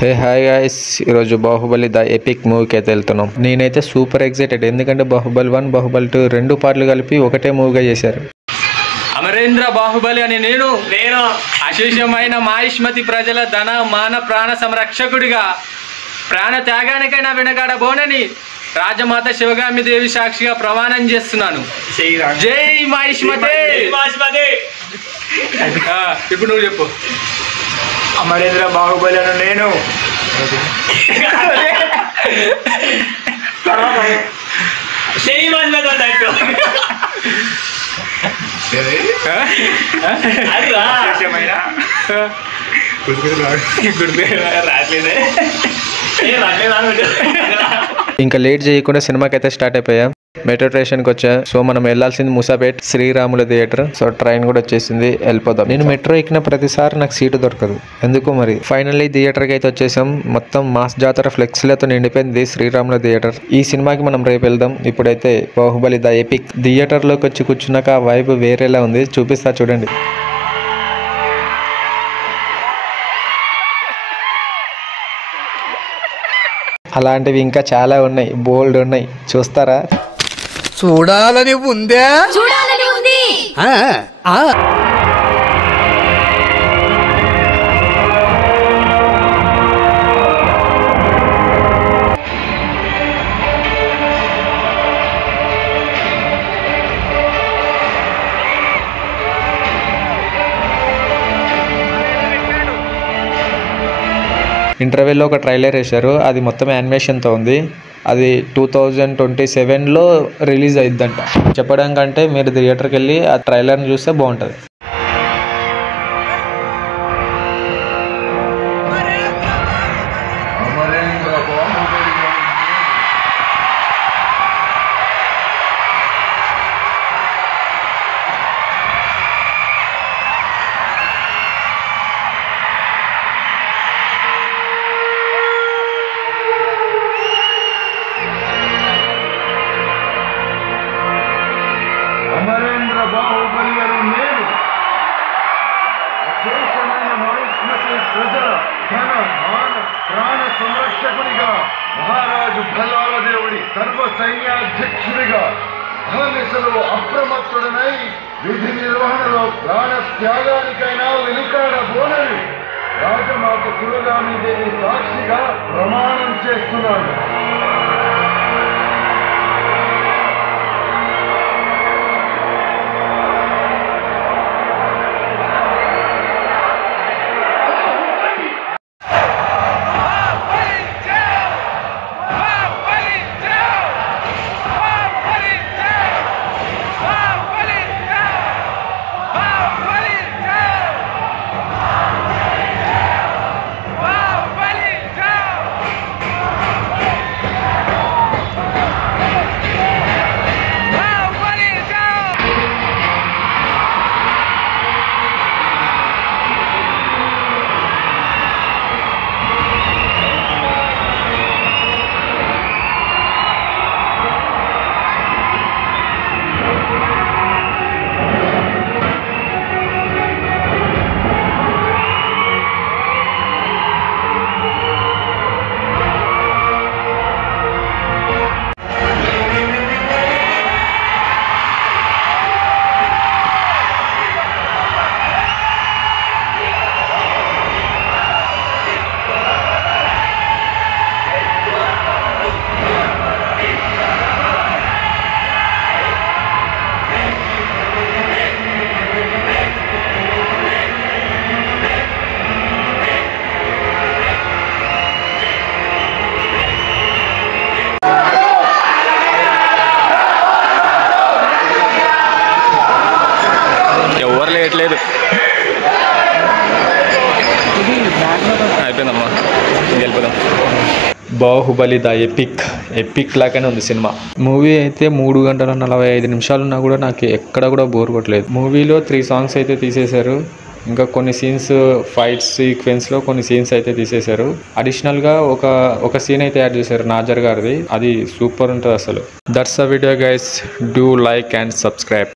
Hey hi guys, ఈరోజు Baahubali the epic మూవీకి అయితే వెళ్తున్నాం. నేనైతే సూపర్ ఎక్సైటెడ్, ఎందుకంటే బాహుబలి 1 బాహుబలి 2 రెండు పార్ట్లు కలిపి ఒకటే మూవీగా చేశారు. అమరేంద్ర బాహుబలి అని నేను అశేషమైన మాహిష్మతి ప్రజల ధన మాన ప్రాణ సంరక్షకుడిగా ప్రాణ త్యాగానికైనా వెనకాడబోనని రాజమాత శివగామి దేవి సాక్షిగా ప్రమాణం చేస్తున్నాను. జై మాహిష్మతి. ఇప్పుడు నువ్వు చెప్పు. అమరేంద్ర బాహుబలి అని నేను ఇంకా లేట్ చేయకుండా సినిమాకి అయితే స్టార్ట్ అయిపోయాం. మెట్రో స్టేషన్కి వచ్చా. సో మనం వెళ్లాల్సింది ముసాపేట్ శ్రీరాముల థియేటర్. సో ట్రైన్ కూడా వచ్చేసింది, వెళ్ళిపోదాం. నేను మెట్రో ఎక్కిన ప్రతిసారి నాకు సీటు దొరకదు, ఎందుకు మరి. ఫైనల్లీ థియేటర్కి అయితే వచ్చేసాం. మొత్తం మాస్ జాతర ఫ్లెక్స్లతో నిండిపోయింది శ్రీరాముల థియేటర్. ఈ సినిమాకి మనం రేపు వెళ్దాం. ఇప్పుడైతే బాహుబలి ద ఎపిక్ థియేటర్లోకి వచ్చి కూర్చున్నాక ఆ వైబ్ వేరేలా ఉంది, చూపిస్తా చూడండి. అలాంటివి ఇంకా చాలా ఉన్నాయి, బోల్డ్ ఉన్నాయి, చూస్తారా? చూడాలని ఉందే. ఇంటర్వెల్లో ఒక ట్రైలర్ వేశారు, అది మొత్తం యానిమేషన్తో ఉంది. అది 2027లో రిలీజ్ అయిద్దంట. చెప్పడం కంటే మీరు థియేటర్కి వెళ్ళి ఆ ట్రైలర్ని చూస్తే బాగుంటుంది. అమరేంద్ర బాహుబలి అని నేను అశేషమైన మాహిష్మతి ప్రజల ధన మాన ప్రాణ సంరక్షకుడిగా, మహారాజు భల్లాల దేవుడి సర్వ సైన్యాధ్యక్షుడిగా అహర్నిశలు అప్రమత్తుడనై విధి నిర్వహణలో ప్రాణ త్యాగానికైనా వెనుకాడబోనని రాజమాత శివగామి దేవి సాక్షిగా ప్రమాణం చేస్తున్నాను. లేదు అయిపోయిందమ్మా, వెళ్ళిపోదాం. బాహుబలి ద ఎపిక్ లాగానే ఉంది సినిమా. మూవీ అయితే 3 గంటల 45 నిమిషాలు ఉన్నా కూడా నాకు ఎక్కడ కూడా బోర్ కొట్టలేదు. మూవీలో 3 సాంగ్స్ అయితే తీసేశారు. ఇంకా కొన్ని సీన్స్ ఫైట్ సీక్వెన్స్లో కొన్ని సీన్స్ అయితే తీసేశారు. అడిషనల్గా ఒక సీన్ అయితే యాడ్ చేశారు నాజర్ గారిది, అది సూపర్ ఉంటుంది అసలు. That's a video guys, do like and subscribe.